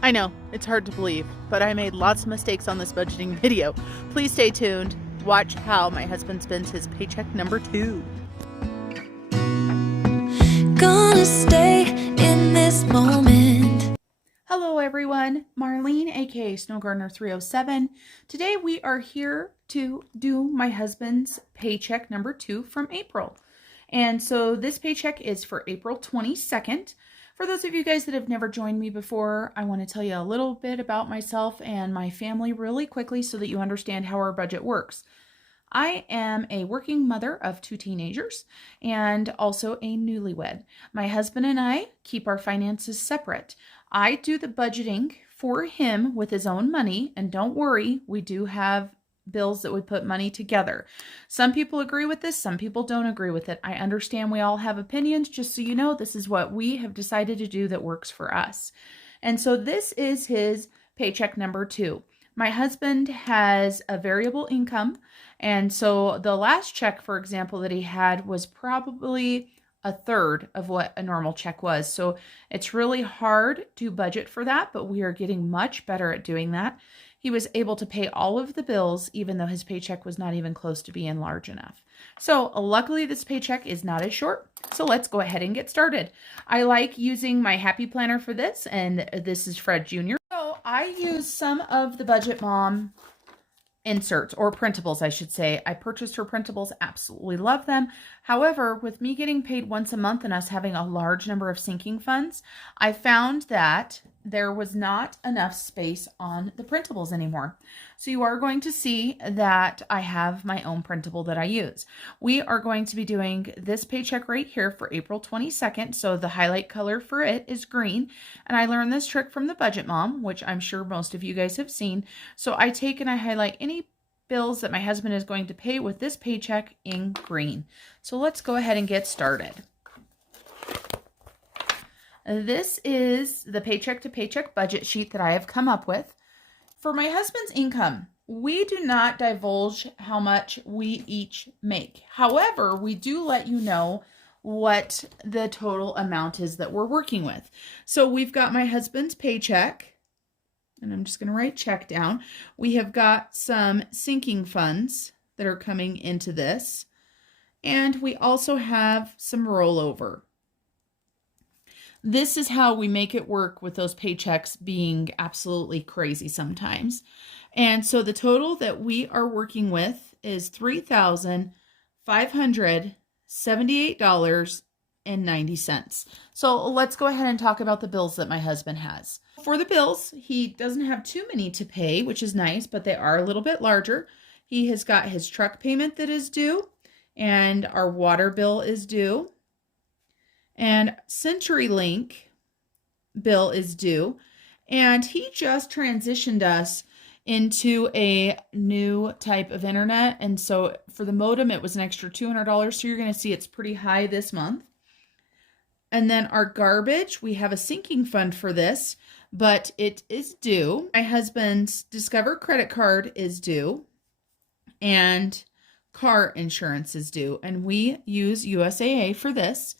I know, it's hard to believe, but I made lots of mistakes on this budgeting video. Please stay tuned. Watch how my husband spends his paycheck number 2. Gonna stay in this moment. Hello everyone, Marlene aka Snow Gardener 307. Today we are here to do my husband's paycheck number 2 from April. And so this paycheck is for April 22nd. For those of you guys that have never joined me before, I want to tell you a little bit about myself and my family really quickly so that you understand how our budget works. I am a working mother of 2 teenagers and also a newlywed. My husband and I keep our finances separate. I do the budgeting for him with his own money, and don't worry, we do have bills that would put money together. Some people agree with this, some people don't agree with it. I understand we all have opinions. Just so you know, this is what we have decided to do that works for us. And so this is his paycheck number 2. My husband has a variable income, and so the last check, for example, that he had was probably a third of what a normal check was. So it's really hard to budget for that, but we are getting much better at doing that. He was able to pay all of the bills, even though his paycheck was not even close to being large enough. So luckily this paycheck is not as short. So let's go ahead and get started. I like using my Happy Planner for this, and this is Fred Jr. So I use some of the Budget Mom inserts, or printables, I should say. I purchased her printables, absolutely love them. However, with me getting paid once a month and us having a large number of sinking funds, I found that there was not enough space on the printables anymore. So you are going to see that I have my own printable that I use. We are going to be doing this paycheck right here for April 22nd. So the highlight color for it is green. And I learned this trick from the Budget Mom, which I'm sure most of you guys have seen. So I take and I highlight any bills that my husband is going to pay with this paycheck in green. So let's go ahead and get started. This is the paycheck to paycheck budget sheet that I have come up with. For my husband's income, we do not divulge how much we each make. However, we do let you know what the total amount is that we're working with. So we've got my husband's paycheck, and I'm just going to write check down. We have got some sinking funds that are coming into this, and we also have some rollover. This is how we make it work with those paychecks being absolutely crazy sometimes. And so the total that we are working with is $3,578.90. So let's go ahead and talk about the bills that my husband has. For the bills, he doesn't have too many to pay, which is nice, but they are a little bit larger. He has got his truck payment that is due, and our water bill is due. And CenturyLink bill is due, and he just transitioned us into a new type of internet, and so for the modem it was an extra $200, so you're going to see it's pretty high this month. And then our garbage, we have a sinking fund for this, but it is due. My husband's Discover credit card is due, and car insurance is due, and we use USAA for this.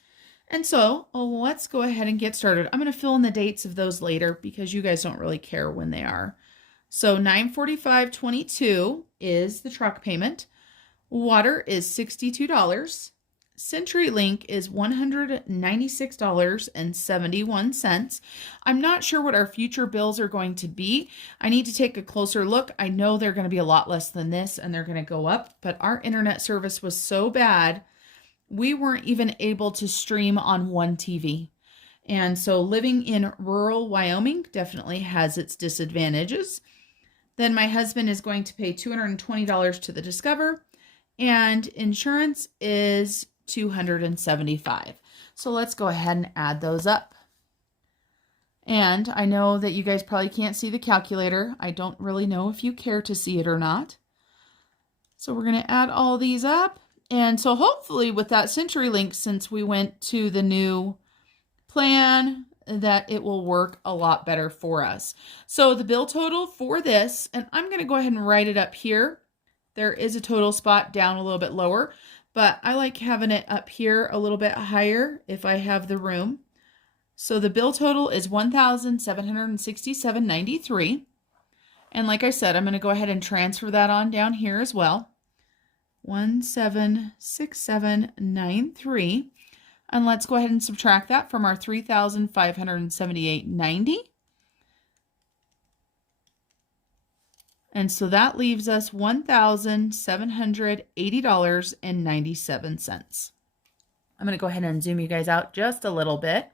And so let's go ahead and get started. I'm going to fill in the dates of those later because you guys don't really care when they are. So 9/45/22 is the truck payment. Water is $62. CenturyLink is $196.71. I'm not sure what our future bills are going to be. I need to take a closer look. I know they're going to be a lot less than this and they're going to go up, but our internet service was so bad we weren't even able to stream on one TV. And so living in rural Wyoming definitely has its disadvantages. Then my husband is going to pay $220 to the Discover, and insurance is $275. So let's go ahead and add those up. And I know that you guys probably can't see the calculator. I don't really know if you care to see it or not. So we're going to add all these up. And so hopefully with that CenturyLink, since we went to the new plan, that it will work a lot better for us. So the bill total for this, and I'm going to go ahead and write it up here. There is a total spot down a little bit lower, but I like having it up here a little bit higher if I have the room. So the bill total is $1,767.93. And like I said, I'm going to go ahead and transfer that on down here as well. 1,767.93. And let's go ahead and subtract that from our $3,578.90. And so that leaves us $1,780.97. I'm going to go ahead and zoom you guys out just a little bit.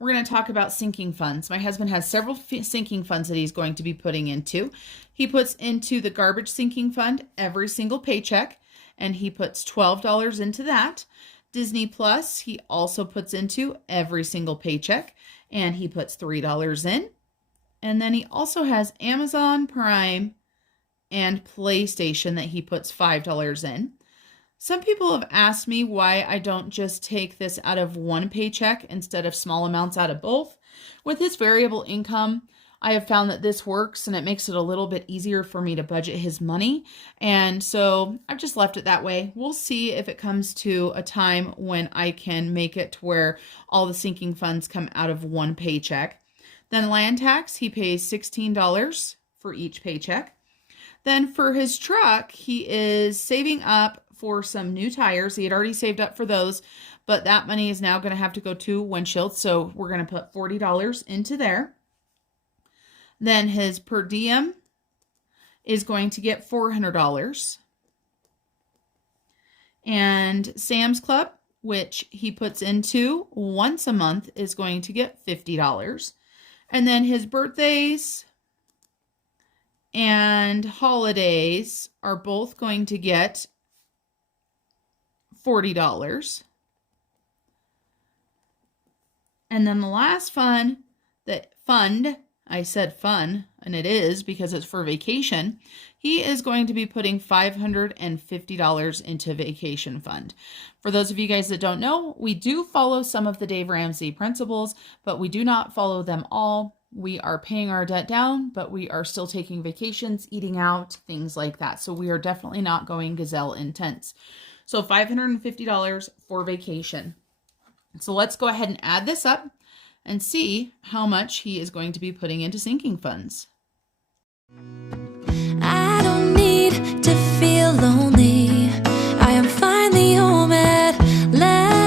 We're going to talk about sinking funds. My husband has several sinking funds that he's going to be putting into. He puts into the garbage sinking fund every single paycheck, and he puts $12 into that. Disney Plus, he also puts into every single paycheck, and he puts $3 in. And then he also has Amazon Prime and PlayStation that he puts $5 in. Some people have asked me why I don't just take this out of one paycheck instead of small amounts out of both. With his variable income, I have found that this works and it makes it a little bit easier for me to budget his money. And so I've just left it that way. We'll see if it comes to a time when I can make it to where all the sinking funds come out of one paycheck. Then land tax, he pays $16 for each paycheck. Then for his truck, he is saving up for some new tires. He had already saved up for those, but that money is now going to have to go to windshield. So we're going to put $40 into there. Then his per diem is going to get $400. And Sam's Club, which he puts into once a month, is going to get $50. And then his birthdays and holidays are both going to get $40. And then the last fund, I said fun, and it is because it's for vacation. He is going to be putting $550 into vacation fund. For those of you guys that don't know, we do follow some of the Dave Ramsey principles, but we do not follow them all. We are paying our debt down, but we are still taking vacations, eating out, things like that. So we are definitely not going gazelle intense. So $550 for vacation. So let's go ahead and add this up and see how much he is going to be putting into sinking funds. I don't need to feel lonely. I am finally home at last.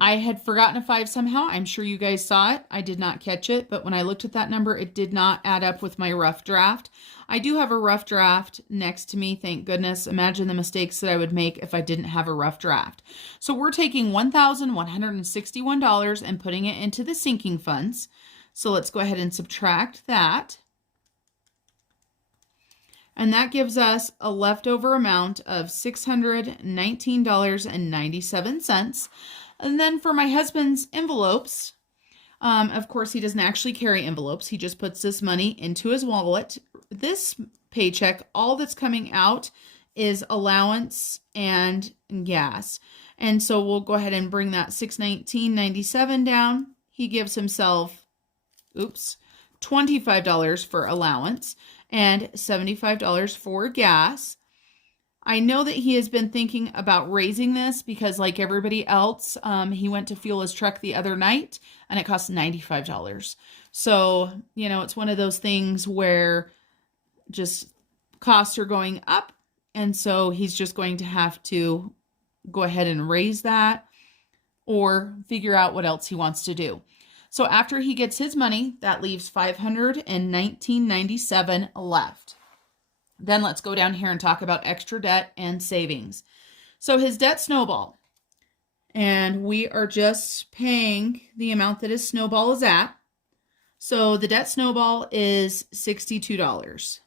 I had forgotten a 5 somehow. I'm sure you guys saw it. I did not catch it, but when I looked at that number, it did not add up with my rough draft. I do have a rough draft next to me, thank goodness. Imagine the mistakes that I would make if I didn't have a rough draft. So we're taking $1,161 and putting it into the sinking funds. So let's go ahead and subtract that. And that gives us a leftover amount of $619.97. And then for my husband's envelopes, of course, he doesn't actually carry envelopes. He just puts this money into his wallet. This paycheck, all that's coming out is allowance and gas. And so we'll go ahead and bring that $619.97 down. He gives himself, $25 for allowance and $75 for gas. I know that he has been thinking about raising this because, like everybody else, he went to fuel his truck the other night and it cost $95. So, it's one of those things where just costs are going up. And so he's just going to have to go ahead and raise that or figure out what else he wants to do. So after he gets his money, that leaves $519.97 left. Then let's go down here and talk about extra debt and savings. So his debt Snowball, and we are just paying the amount that his Snowball is at. So the debt Snowball is $62.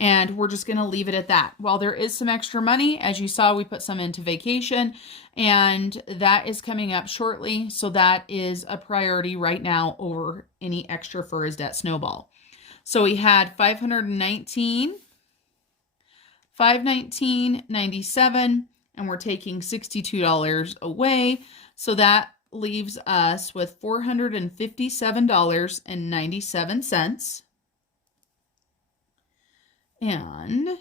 And we're just going to leave it at that. While there is some extra money, as you saw, we put some into vacation, and that is coming up shortly. So that is a priority right now over any extra for his debt Snowball. So we had $519.97, and we're taking $62 away. So that leaves us with $457.97. And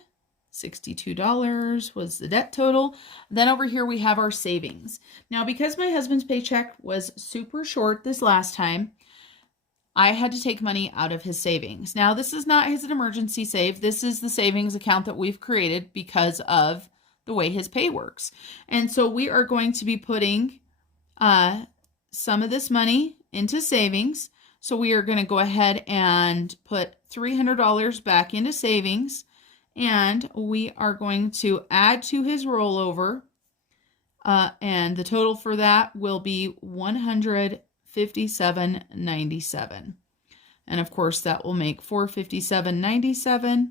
$62 was the debt total. Then over here we have our savings. Now, because my husband's paycheck was super short this last time, I had to take money out of his savings. Now, this is not his emergency save. This is the savings account that we've created because of the way his pay works. And so we are going to be putting some of this money into savings. So we are going to go ahead and put $300 back into savings. And we are going to add to his rollover. And the total for that will be $157.97. And of course, that will make $457.97.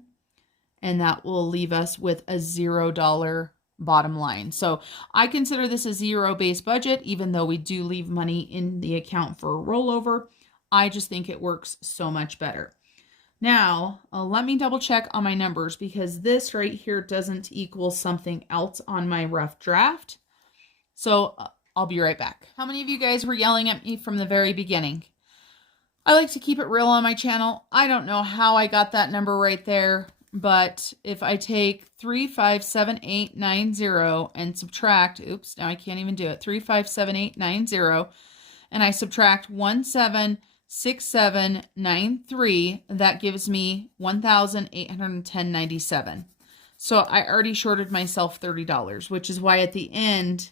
And that will leave us with a $0 bottom line. So I consider this a zero-based budget, even though we do leave money in the account for a rollover. I just think it works so much better. Now, let me double check on my numbers because this right here doesn't equal something else on my rough draft. So I'll be right back. How many of you guys were yelling at me from the very beginning? I like to keep it real on my channel. I don't know how I got that number right there, but if I take 357890 and subtract, oops, now I can't even do it, 357890, and I subtract 176793, that gives me $1,810.97. So I already shorted myself $30, which is why at the end,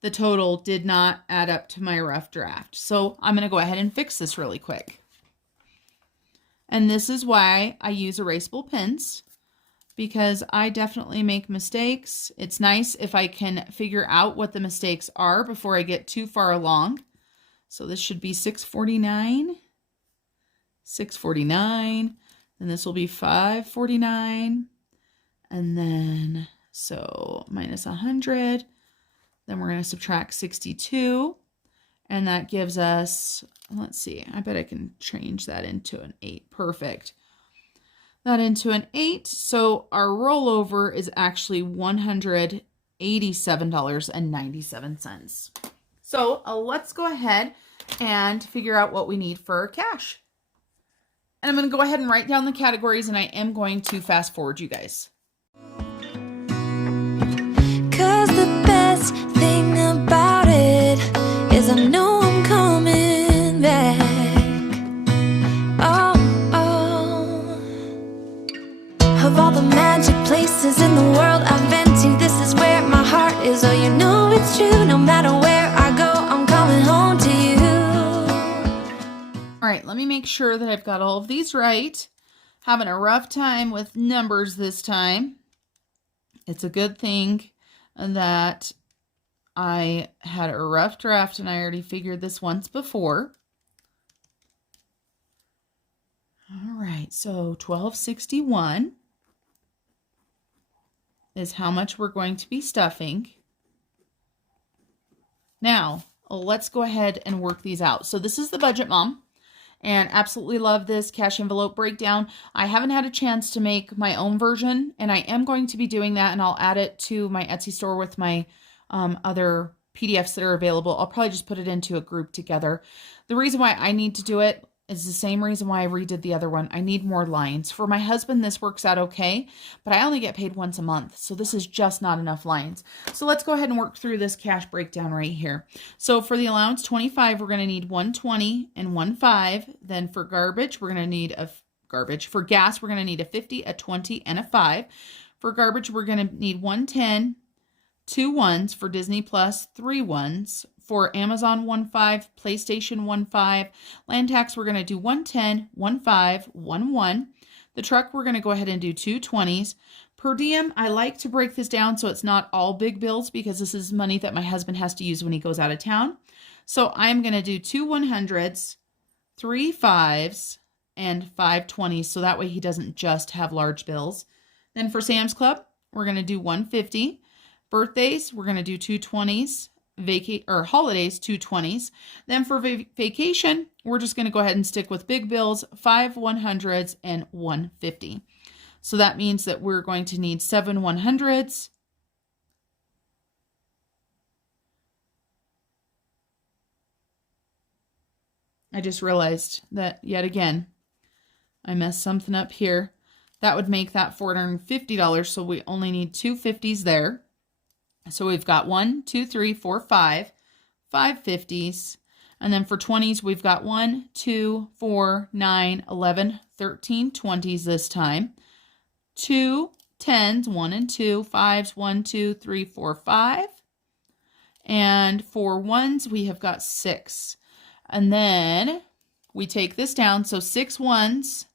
the total did not add up to my rough draft. So I'm going to go ahead and fix this really quick. And this is why I use erasable pens, because I definitely make mistakes. It's nice if I can figure out what the mistakes are before I get too far along. So this should be 649, 649, and this will be 549. And then, so minus 100. Then we're going to subtract 62, and that gives us, let's see, I bet I can change that into an 8. Perfect. That into an 8. So our rollover is actually $187.97. So let's go ahead and figure out what we need for our cash. And I'm going to go ahead and write down the categories, and I am going to fast forward you guys. 'Cause the best thing about it is I know I'm coming back. Oh, oh. Of all the magic places in the world I've been to, this is where my heart is. Oh, you know it's true. No matter where I go, I'm coming home to you. All right, let me make sure that I've got all of these right. Having a rough time with numbers this time. It's a good thing that I had a rough draft and I already figured this once before. All right, so 1261 is how much we're going to be stuffing. Now, let's go ahead and work these out. So this is the budget, Mom, and absolutely love this cash envelope breakdown. I haven't had a chance to make my own version, and I am going to be doing that, and I'll add it to my Etsy store with my other PDFs that are available. I'll probably just put it into a group together. The reason why I need to do it is the same reason why I redid the other one. I need more lines. For my husband, this works out okay, but I only get paid once a month, so this is just not enough lines. So let's go ahead and work through this cash breakdown right here. So for the allowance 25, we're going to need 120 and 15. Then for garbage, we're going to need a For gas, we're going to need a 50, a 20, and a 5. For garbage, we're going to need 110, 2 ones. For Disney Plus, 3 ones. For Amazon, 15, PlayStation, 15. Land tax, we're going to do 110, 15, 11. The truck, we're going to go ahead and do 2 20s. Per diem, I like to break this down so it's not all big bills because this is money that my husband has to use when he goes out of town. So I'm going to do 2 100s, 3 5s, and 5 20s, so that way he doesn't just have large bills. Then for Sam's Club, we're going to do 150. Birthdays, we're going to do 2 20s. Holidays, 2 20s. Then for vacation, we're just going to go ahead and stick with big bills, 5 100s and 150. So that means that we're going to need 7 100s. I just realized that yet again, I messed something up here. That would make that $450. So we only need 2 50s there. So we've got 1, 2, 3, 4, 5 50s. And then for 20s, we've got 1, 2, 4, 9, 11, 13 20s this time. 2 10s, 1 and 2, 5s, 1, 2, 3, 4, 5. And for 1s, we have got 6. And then we take this down. So 6 1s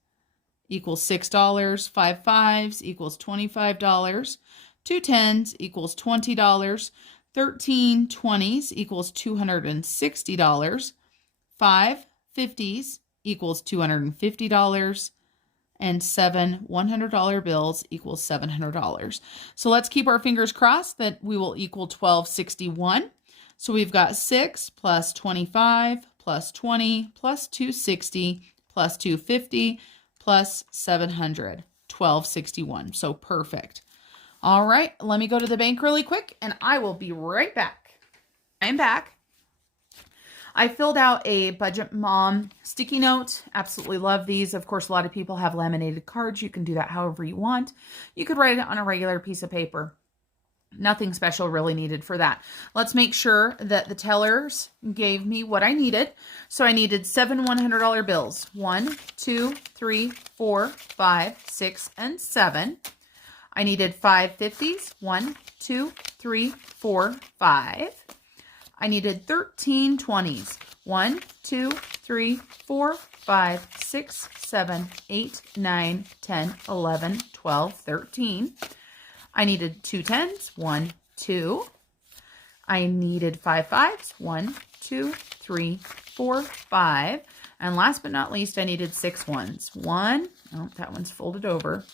equals $6. 5 5s equals $25. 2 10s equals $20. 13 20s equals $260. 5 50s equals $250. And 7 $100 bills equals $700. So let's keep our fingers crossed that we will equal $1261. So we've got 6 plus 25 plus 20 plus 260 plus 250 plus 700, $1261. So perfect. All right, let me go to the bank really quick and I will be right back. I'm back. I filled out a Budget Mom sticky note. Absolutely love these. Of course, a lot of people have laminated cards. You can do that however you want. You could write it on a regular piece of paper. Nothing special really needed for that. Let's make sure that the tellers gave me what I needed. So I needed 7 $100 bills. 1, 2, 3, 4, 5, 6, and 7. I needed 5 50s. 1, 2, 3, 4, 5. I needed 13 20s. 1, 2, 3, 4, 5, 6, 7, 8, 9, 10, 11, 12, 13. I needed 2 10s. 1, 2. I needed 5 5s. 1, 2, 3, 4, 5. And last but not least, I needed 6 1s. 1, oh, that one's folded over.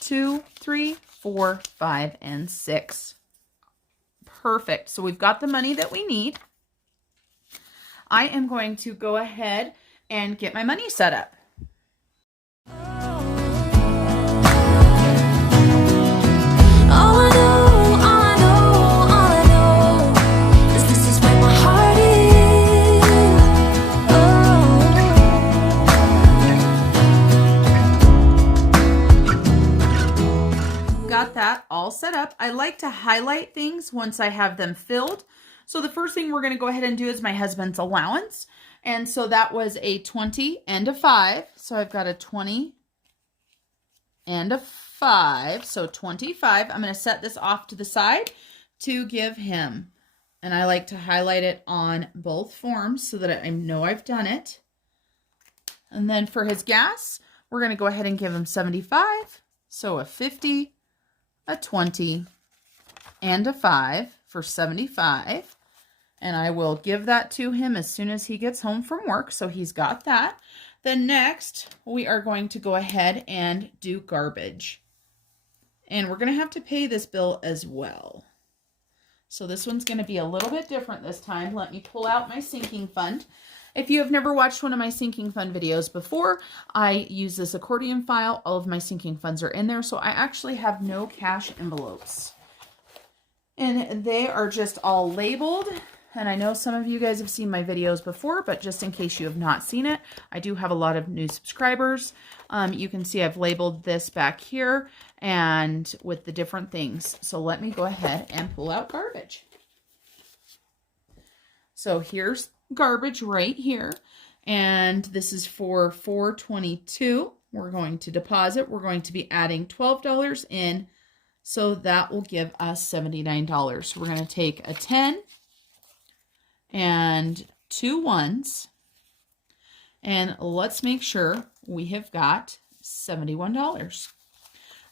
2, 3, 4, 5, and 6. Perfect. So we've got the money that we need. I am going to go ahead and get my money set up. Got that all set up. I like to highlight things once I have them filled. So the first thing we're going to go ahead and do is my husband's allowance. And so that was a 20 and a 5. So I've got a 20 and a 5. So 25. I'm going to set this off to the side to give him. And I like to highlight it on both forms so that I know I've done it. And then for his gas, we're going to go ahead and give him 75. So a 50. A 20 and a 5 for 75. And I will give that to him as soon as he gets home from work. So he's got that. Then next, we are going to go ahead and do garbage. And we're going to have to pay this bill as well. So this one's going to be a little bit different this time. Let me pull out my sinking fund. If you have never watched one of my sinking fund videos before, I use this accordion file. All of my sinking funds are in there, so I actually have no cash envelopes. And they are just all labeled. And I know some of you guys have seen my videos before, but just in case you have not seen it, I do have a lot of new subscribers. You can see I've labeled this back here and with the different things. So let me go ahead and pull out garbage. So here's garbage right here, and this is for $422. We're going to deposit. We're going to be adding $12 in, so that will give us $79. So we're going to take a 10 and 2 1s, and let's make sure we have got $71.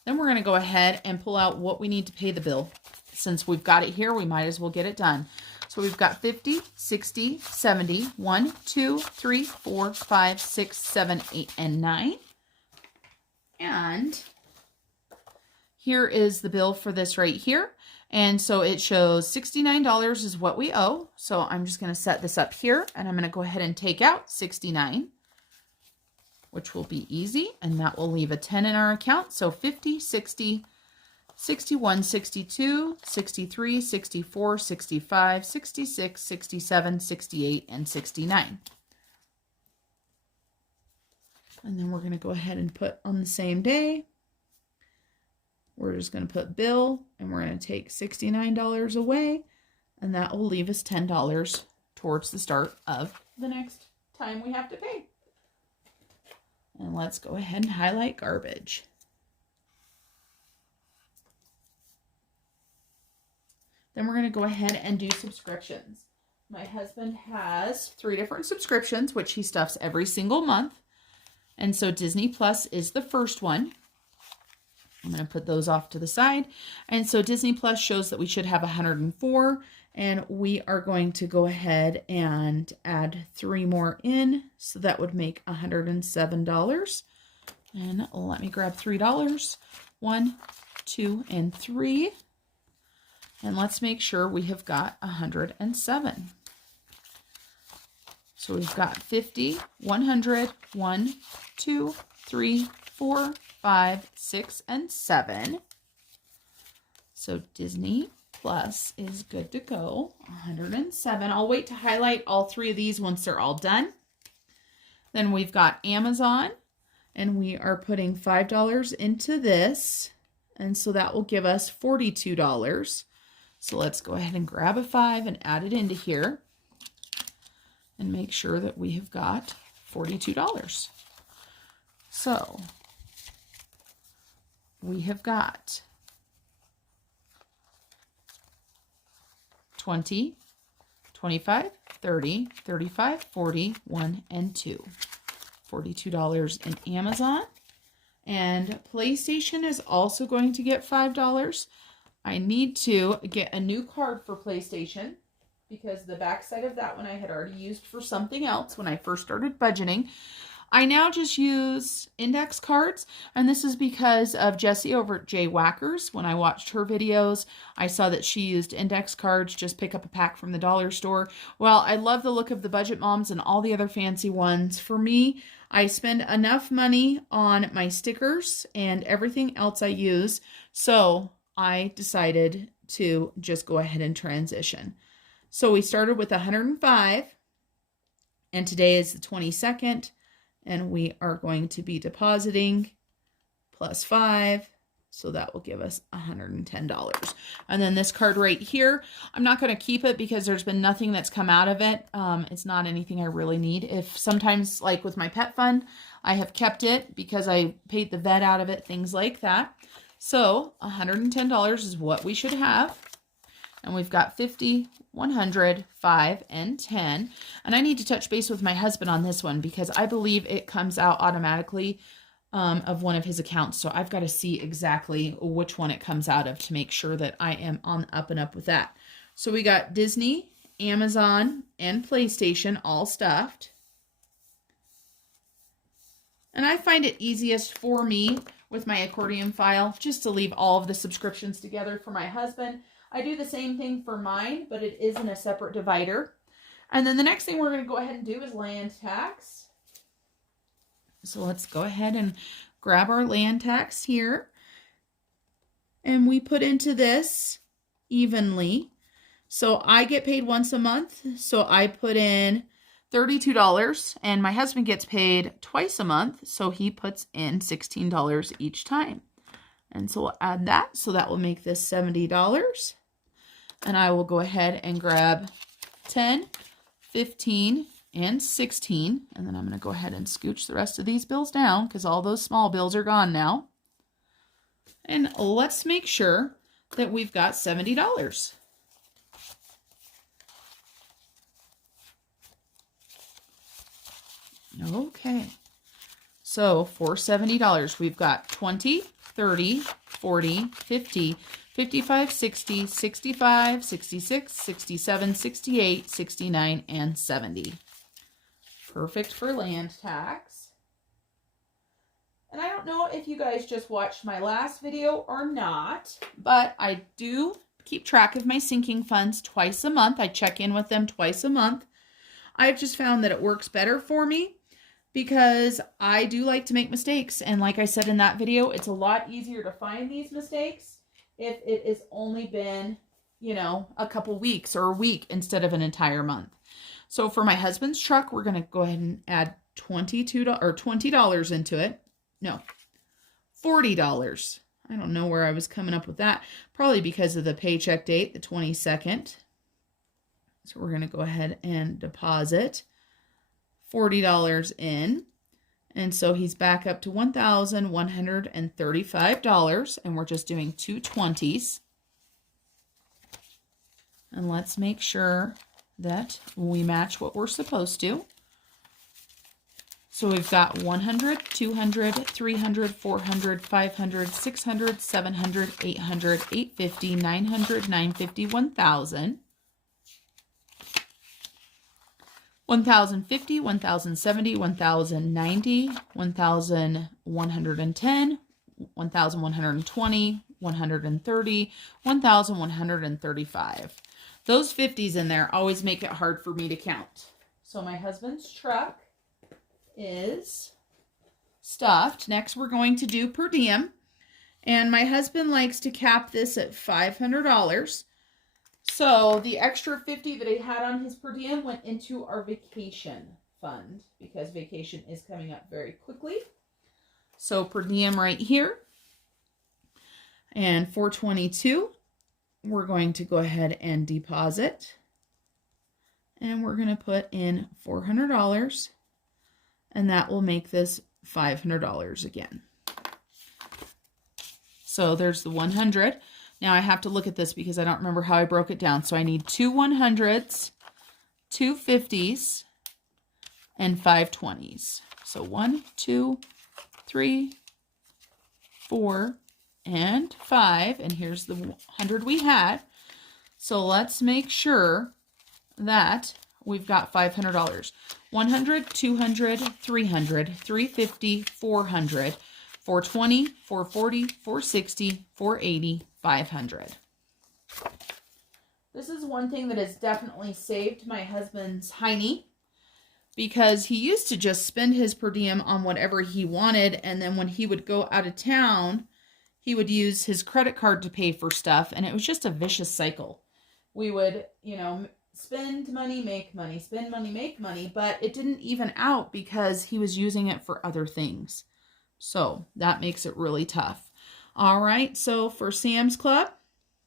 Then we're going to go ahead and pull out what we need to pay the bill. Since we've got it here, we might as well get it done. So we've got 50, 60, 70, 1, 2, 3, 4, 5, 6, 7, 8, and 9. And here is the bill for this right here. And so it shows $69 is what we owe. So I'm just going to set this up here, and I'm going to go ahead and take out 69, which will be easy. And that will leave a 10 in our account. So 50, 60, 61, 62, 63, 64, 65, 66, 67, 68, and 69. And then we're going to go ahead and put on the same day. We're just going to put bill, and we're going to take $69 away, and that will leave us $10 towards the start of the next time we have to pay. And let's go ahead and highlight garbage. Then we're going to go ahead and do subscriptions. My husband has 3 different subscriptions, which he stuffs every single month. And so Disney Plus is the first one. I'm going to put those off to the side. And so Disney Plus shows that we should have 104. And we are going to go ahead and add 3 more in. So that would make $107. And let me grab $3. 1, 2, and 3. And let's make sure we have got 107. So we've got 50, 100, 1, 2, 3, 4, 5, 6, and 7. So Disney Plus is good to go. 107. I'll wait to highlight all 3 of these once they're all done. Then we've got Amazon, and we are putting $5 into this. And so that will give us $42. So let's go ahead and grab a 5 and add it into here and make sure that we have got $42. So we have got 20, 25, 30, 35, 40, 1, and 2. $42 in Amazon. And PlayStation is also going to get $5. I need to get a new card for PlayStation because the backside of that one I had already used for something else when I first started budgeting. I now just use index cards, and this is because of Jessie over at J Whackers. When I watched her videos, I saw that she used index cards, just pick up a pack from the dollar store. Well, I love the look of the Budget Moms and all the other fancy ones. For me, I spend enough money on my stickers and everything else I use, so I decided to just go ahead and transition. So we started with 105, and today is the 22nd, and we are going to be depositing plus 5, so that will give us $110. And then this card right here, I'm not going to keep it because there's been nothing that's come out of it. It's not anything I really need. If sometimes, like with my pet fund, I have kept it because I paid the vet out of it, things like that. So $110 is what we should have. And we've got 50, 100, 5, and 10. And I need to touch base with my husband on this one because I believe it comes out automatically of one of his accounts. So I've got to see exactly which one it comes out of to make sure that I am on up and up with that. So we got Disney, Amazon, and PlayStation all stuffed. And I find it easiest for me with my accordion file just to leave all of the subscriptions together for my husband. I do the same thing for mine, but it is in a separate divider. And then the next thing we're going to go ahead and do is land tax. So let's go ahead and grab our land tax here. And we put into this evenly. So I get paid once a month. So I put in $32, and my husband gets paid twice a month. So he puts in $16 each time. And so we'll add that. So that will make this $70. And I will go ahead and grab 10, 15, and 16. And then I'm going to go ahead and scooch the rest of these bills down because all those small bills are gone now. And let's make sure that we've got $70. Okay. So for $70, we've got 20, 30, 40, 50, 55, 60, 65, 66, 67, 68, 69, and 70. Perfect for land tax. And I don't know if you guys just watched my last video or not, but I do keep track of my sinking funds twice a month. I check in with them twice a month. I've just found that it works better for me because I do like to make mistakes. And like I said in that video, it's a lot easier to find these mistakes if it has only been, you know, a couple weeks or a week instead of an entire month. So for my husband's truck, we're going to go ahead and add $20 into it. No, $40. I don't know where I was coming up with that. Probably because of the paycheck date, the 22nd. So we're going to go ahead and deposit $40 in. And so he's back up to $1,135. And we're just doing two 20s. And let's make sure that we match what we're supposed to. So we've got 100, 200, 300, 400, 500, 600, 700, 800, 850, 900, 950, 1,000. 1,050, 1,070, 1,090, 1,110, 1,120, 130, 1,135. Those 50s in there always make it hard for me to count. So my husband's truck is stuffed. Next, we're going to do per diem. And my husband likes to cap this at $500. So the extra 50 that he had on his per diem went into our vacation fund because vacation is coming up very quickly. So per diem right here. And 422, we're going to go ahead and deposit. And we're going to put in $400. And that will make this $500 again. So there's the 100. Now I have to look at this because I don't remember how I broke it down. So I need two 100s, two 50s, and five 20s. So 1, 2, 3, 4, and 5. And here's the 100 we had. So let's make sure that we've got $500. 100, 200, 300, 350, 400, 420, 440, 460, 480, 500. This is one thing that has definitely saved my husband's hiney because he used to just spend his per diem on whatever he wanted, and then when he would go out of town, he would use his credit card to pay for stuff, and it was just a vicious cycle. We would, spend money, make money, spend money, make money, but it didn't even out because he was using it for other things. So that makes it really tough. All right, so for Sam's Club,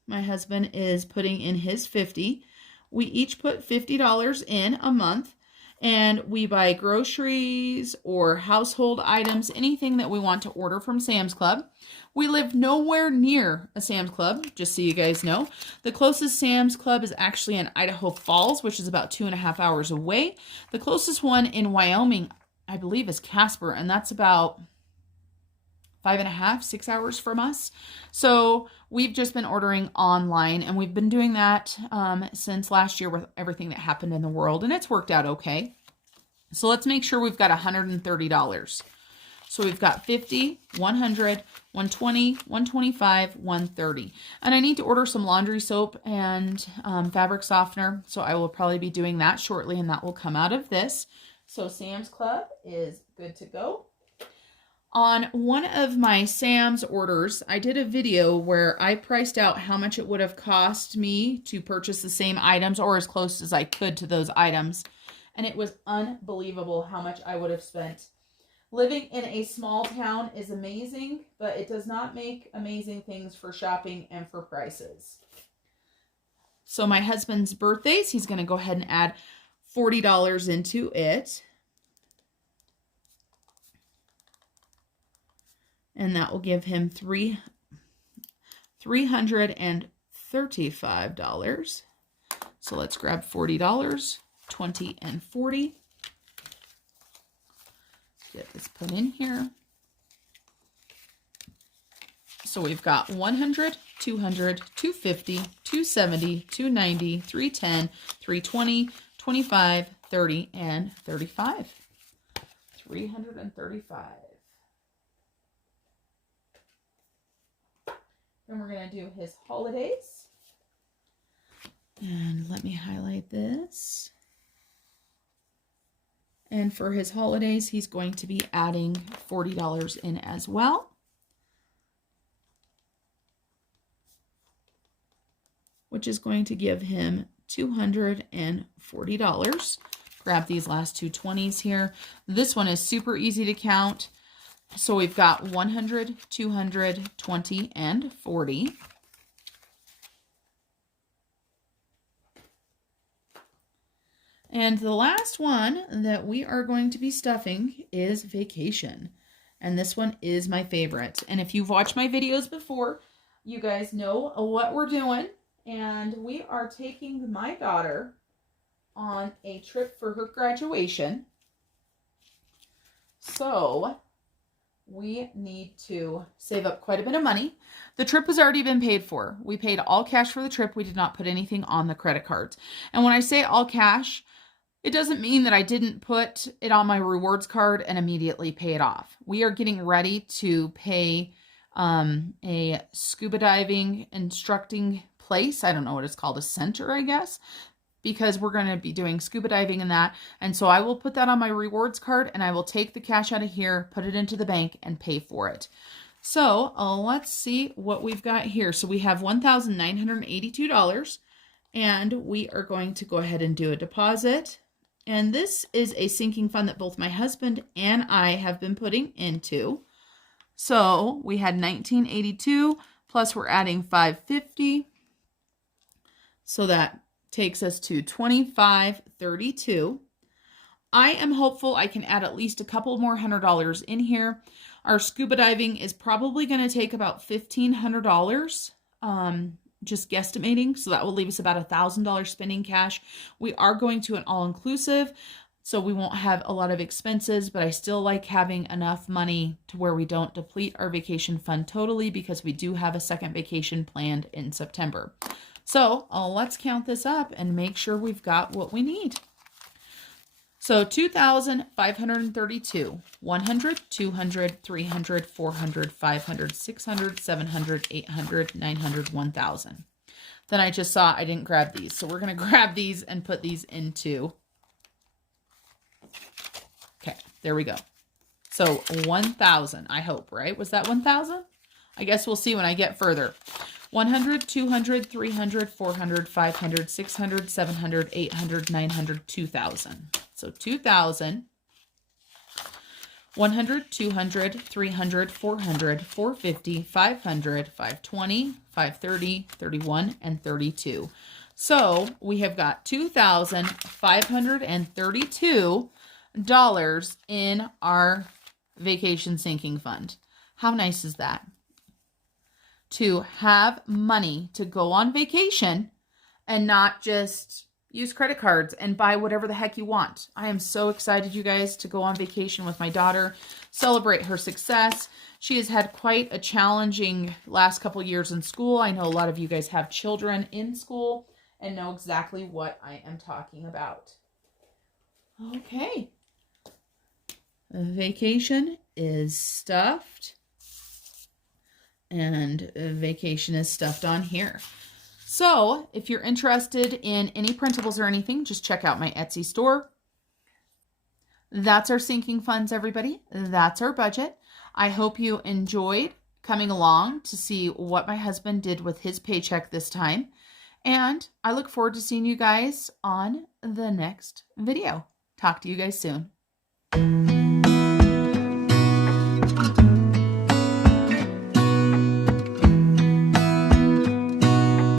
my husband is putting in his 50. We each put $50 in a month, and we buy groceries or household items, anything that we want to order from Sam's Club. We live nowhere near a Sam's Club, just so you guys know. The closest Sam's Club is actually in Idaho Falls, which is about 2.5 hours away. The closest one in Wyoming, I believe, is Casper, and that's about 5.5, 6 hours from us. So we've just been ordering online, and we've been doing that since last year with everything that happened in the world, and it's worked out okay. So let's make sure we've got $130. So we've got 50, 100, 120, 125, 130. And I need to order some laundry soap and fabric softener. So I will probably be doing that shortly, and that will come out of this. So Sam's Club is good to go. On one of my Sam's orders, I did a video where I priced out how much it would have cost me to purchase the same items or as close as I could to those items. And it was unbelievable how much I would have spent. Living in a small town is amazing, but it does not make amazing things for shopping and for prices. So my husband's birthdays, he's going to go ahead and add $40 into it. And that will give him $335. So let's grab $40, 20, and 40. Get this put in here. So we've got 100, 200, 250, 270, 290, 310, 320, 25, 30, and 35. 335. Then we're going to do his holidays. And let me highlight this. And for his holidays, he's going to be adding $40 in as well. Which is going to give him $240. grab these last two 20s here. This one is super easy to count. So we've got 100, 200, 20, and 40. And the last one that we are going to be stuffing is vacation. And this one is my favorite. And if you've watched my videos before, you guys know what we're doing. And we are taking my daughter on a trip for her graduation. So we need to save up quite a bit of money. The trip has already been paid for. We paid all cash for the trip. We did not put anything on the credit cards. And when I say all cash, it doesn't mean that I didn't put it on my rewards card and immediately pay it off. We are getting ready to pay a scuba diving instructing place. I don't know what it's called, a center, I guess, because we're going to be doing scuba diving and that. And so I will put that on my rewards card and I will take the cash out of here, put it into the bank and pay for it. So let's see what we've got here. So we have $1,982 and we are going to go ahead and do a deposit. And this is a sinking fund that both my husband and I have been putting into. So we had 1982 plus we're adding 550. So that takes us to 2532. I am hopeful I can add at least a couple more $100 in here. Our scuba diving is probably going to take about $1,500. Just guesstimating. So that will leave us about $1,000 spending cash. We are going to an all-inclusive, so we won't have a lot of expenses, but I still like having enough money to where we don't deplete our vacation fund totally because we do have a second vacation planned in September. So let's count this up and make sure we've got what we need. So 2,532, 100, 200, 300, 400, 500, 600, 700, 800, 900, 1,000. Then I just saw I didn't grab these. So we're going to grab these and put these into. Okay, there we go. So 1,000, I hope, right? Was that 1,000? I guess we'll see when I get further. 100, 200, 300, 400, 500, 600, 700, 800, 900, 2,000. So 2,000, 100, 200, 300, 400, 450, 500, 520, 530, 31, and 32. So we have got $2,532 in our vacation sinking fund. How nice is that? To have money to go on vacation and not just use credit cards and buy whatever the heck you want. I am so excited, you guys, to go on vacation with my daughter, celebrate her success. She has had quite a challenging last couple years in school. I know a lot of you guys have children in school and know exactly what I am talking about. Okay. Vacation is stuffed. And vacation is stuffed on here. So if you're interested in any printables or anything, just check out my Etsy store. That's our sinking funds, everybody. That's our budget. I hope you enjoyed coming along to see what my husband did with his paycheck this time. And I look forward to seeing you guys on the next video. Talk to you guys soon.